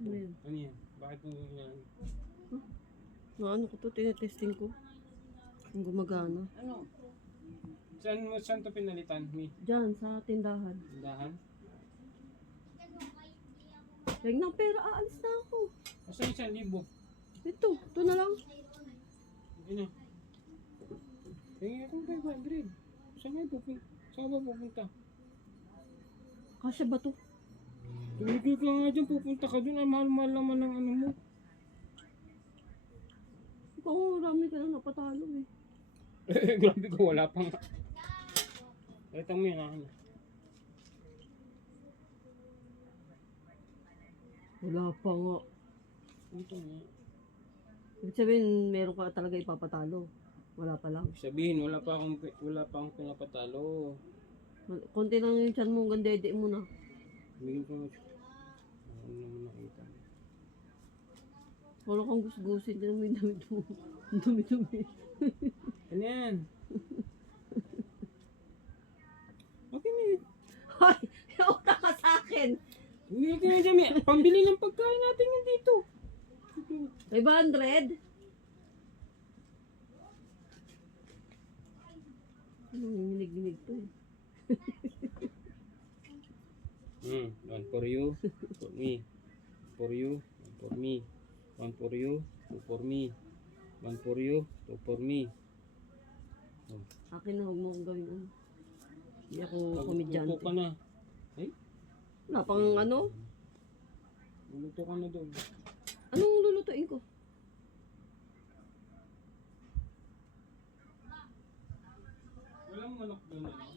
Ano yan? Ano yan? Bakit mo yan? Ano ko to? Tinetesting ko. Kung gumagana. Ano? Saan to pinalitan? Mi? Diyan, sa tindahan. Tindahan? Ring ng pera, aalis na ako. Asa 1,000? Ito na lang. Hindi na. Tingin akong 500. Saan ba pupunta? Kasya ba to? Tumigil ka nga dyan, pupunta ka dun. Ang mahal-mahal naman ng ano mo. Ikaw, marami ka na napatalo eh. Grabe ko, wala pang... Ito mo yun, ano. Wala pa nga. Ito nga. Ibig sabihin, meron ka talaga ipapatalo. Wala pa lang. Sabihin, wala pa akong pinapatalo. Konti lang yung tiyan mo, hanggang dede mo na. Bigyan ko nga. Ano naman nakita. Wala kang gusgusin, dyan mo yung dumi-dumi. Dumi-dumi. Ano yan? Okay na yun. Hoy! Iuta ka sa akin! Bigyan ka nga dyan, may pambili ng pagkain natin yan dito. 500? Anong ninig-ninig to eh? One for you, for me. For you, one for me. One for you, two for me. One for you, two for me. Akin na, huwag mo akong gawin ano. Hindi ako komedyante. Luto ka na. Ay, Wala pang ano? luto ka na doon. Anong lulutuin ko? Walang manok doon.